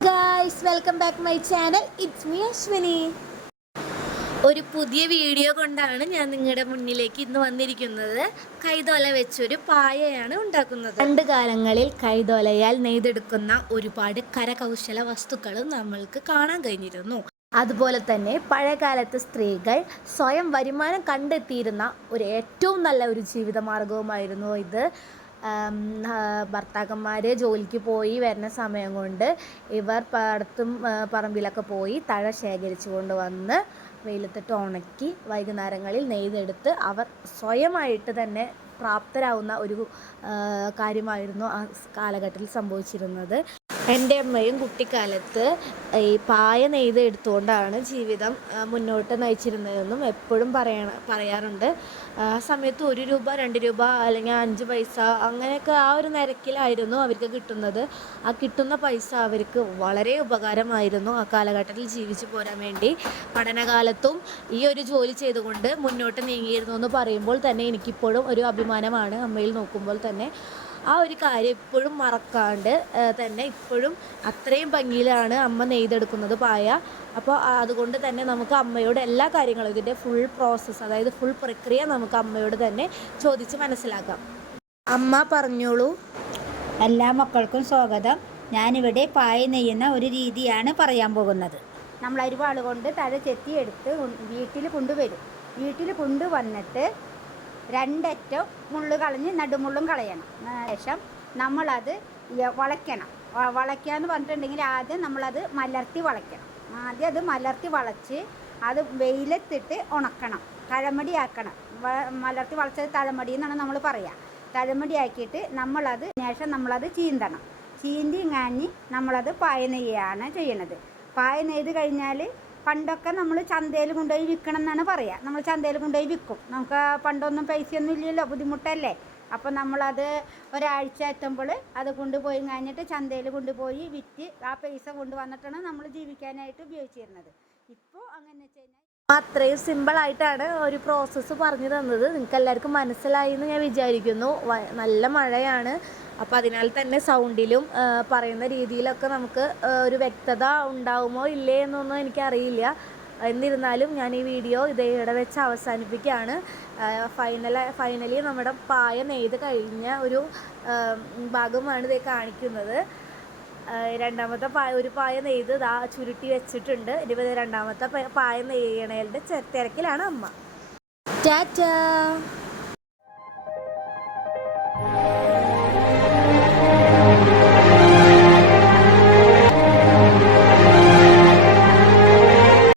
guys welcome back my channel it's me Ashwini ഒരു പുതിയ video കൊണ്ടാണ് ഞാൻ നിങ്ങളുടെ മുന്നിലേക്ക് ഇന്ന് വന്നിരിക്കുന്നത്. കൈതോല വെച്ചൊരു പായയാണ് ഉണ്ടാക്കുന്നത്. പണ്ട് കാലങ്ങളിൽ കൈതോലയാൽ നെയ്തെടുക്കുന്ന ഒരുപാട് കരകൗശല വസ്തുക്കളും നമ്മൾക്ക് കാണാൻ കഴിഞ്ഞിരുന്നു. അതുപോലെ തന്നെ പഴയകാലത്ത് സ്ത്രീകൾ സ്വയം വരുമാനം കണ്ടെത്തിയിരുന്ന ഒരു ഏറ്റവും നല്ല ഒരു ജീവിത മാർഗവുമായിരുന്നു ഇത് ഭർത്താക്കന്മാർ ജോലിക്ക് പോയി വരുന്ന സമയം കൊണ്ട് ഇവർ പടത്തും പറമ്പിലൊക്കെ പോയി തഴ ശേഖരിച്ചു കൊണ്ട് വന്ന് വെയിലത്തിട്ട് ഉണക്കി വൈകുന്നേരങ്ങളിൽ നെയ്തെടുത്ത് അവർ സ്വയമായിട്ട് തന്നെ പ്രാപ്തരാകുന്ന ഒരു കാര്യമായിരുന്നു ആ കാലഘട്ടത്തിൽ സംഭവിച്ചിരുന്നത്. എന്റെ അമ്മയും കുട്ടിക്കാലത്ത് ഈ പായ നെയ്ത് എടുത്തുകൊണ്ടാണ് ജീവിതം മുന്നോട്ട് നയിച്ചിരുന്നതെന്നും എപ്പോഴും പറയണ പറയാറുണ്ട്. ആ സമയത്ത് ഒരു രൂപ രണ്ട് രൂപ അല്ലെങ്കിൽ അഞ്ച് പൈസ അങ്ങനെയൊക്കെ ആ ഒരു നിരക്കിലായിരുന്നു അവർക്ക് കിട്ടുന്നത്. ആ കിട്ടുന്ന പൈസ അവർക്ക് വളരെ ഉപകാരമായിരുന്നു ആ കാലഘട്ടത്തിൽ ജീവിച്ചു പോരാൻ വേണ്ടി. പഠനകാലത്തും ഈ ഒരു ജോലി ചെയ്തുകൊണ്ട് മുന്നോട്ട് നീങ്ങിയിരുന്നു എന്ന് പറയുമ്പോൾ തന്നെ എനിക്കിപ്പോഴും ഒരു അഭിമാനമാണ് അമ്മയിൽ നോക്കുമ്പോൾ തന്നെ. ആ ഒരു കാര്യം ഇപ്പോഴും മറക്കാണ്ട് തന്നെ ഇപ്പോഴും അത്രയും ഭംഗിയിലാണ് അമ്മ നെയ്തെടുക്കുന്നത് പായ. അപ്പോൾ അതുകൊണ്ട് തന്നെ നമുക്ക് അമ്മയോട് എല്ലാ കാര്യങ്ങളും ഇതിന്റെ ഫുൾ പ്രോസസ്സ് അതായത് ഫുൾ പ്രക്രിയ നമുക്ക് അമ്മയോട് തന്നെ ചോദിച്ച് മനസ്സിലാക്കാം. അമ്മ പറഞ്ഞോളൂ. എല്ലാ മക്കൾക്കും സ്വാഗതം. ഞാനിവിടെ പായ നെയ്യുന്ന ഒരു രീതിയാണ് പറയാൻ പോകുന്നത്. നമ്മൾ അരിവാൾ കൊണ്ട് തഴ ചെത്തിയെടുത്ത് വീട്ടിൽ കൊണ്ടുവരും. വീട്ടിൽ കൊണ്ടുവന്നിട്ട് രണ്ടറ്റം മുള്ളു കളഞ്ഞ് നടുമുള്ളും കളയണം. ശേഷം നമ്മളത് വളയ്ക്കണം. വളയ്ക്കുക എന്ന് പറഞ്ഞിട്ടുണ്ടെങ്കിൽ ആദ്യം നമ്മളത് മലർത്തി വളയ്ക്കണം. ആദ്യം അത് മലർത്തി വളച്ച് അത് വെയിലത്തിട്ട് ഉണക്കണം. തഴമടിയാക്കണം. മലർത്തി വളച്ചത് തഴമടി എന്നാണ് നമ്മൾ പറയുക തഴമടിയാക്കിയിട്ട് നമ്മളത് ശേഷം നമ്മളത് ചീന്തണം. ചീന്തി ചീന്തിങ്ങാഞ്ഞി നമ്മളത് പായ നെയ്യാണ് ചെയ്യണത്. പായ നെയ്ത് കഴിഞ്ഞാൽ പണ്ടൊക്കെ നമ്മൾ ചന്തയിൽ കൊണ്ടുപോയി വിൽക്കണം എന്നാണ് പറയുക നമ്മൾ ചന്തയിൽ കൊണ്ടുപോയി വിൽക്കും. നമുക്ക് പണ്ടൊന്നും പൈസയൊന്നും ഇല്ലല്ലോ ബുദ്ധിമുട്ടല്ലേ? അപ്പോൾ നമ്മളത് ഒരാഴ്ച എത്തുമ്പോൾ അത് കൊണ്ടുപോയി കഴിഞ്ഞിട്ട് ചന്തയിൽ കൊണ്ടുപോയി വിറ്റ് ആ പൈസ കൊണ്ടുവന്നിട്ടാണ് നമ്മൾ ജീവിക്കാനായിട്ട് ഉപയോഗിച്ചിരുന്നത്. ഇപ്പോൾ അങ്ങനെ വെച്ച് കഴിഞ്ഞാൽ അത്രയും സിമ്പിളായിട്ടാണ് ഒരു പ്രോസസ്സ് പറഞ്ഞു തന്നത്. നിങ്ങൾക്ക് എല്ലാവർക്കും മനസ്സിലായി എന്ന് ഞാൻ വിചാരിക്കുന്നു. നല്ല മഴയാണ്. അപ്പോൾ അതിനാൽ തന്നെ സൗണ്ടിലും പറയുന്ന രീതിയിലൊക്കെ നമുക്ക് ഒരു വ്യക്തത ഉണ്ടാവുമോ ഇല്ലേ എന്നൊന്നും എനിക്കറിയില്ല. എന്നിരുന്നാലും ഞാൻ ഈ വീഡിയോ ഇതേടെ വെച്ച് അവസാനിപ്പിക്കുകയാണ്. ഫൈനല ഫൈനലി നമ്മുടെ പായ നെയ്ത് കഴിഞ്ഞ ഒരു ഭാഗമാണ് ഇത് കാണിക്കുന്നത്. രണ്ടാമത്തെ പായ ഒരു പായ നെയ്ത് ദാ ചുരുട്ടി വെച്ചിട്ടുണ്ട്. ഇനി രണ്ടാമത്തെ പായ നെയ്യണേലിന്റെ തിരക്കിലാണ് അമ്മ. ടാറ്റാ.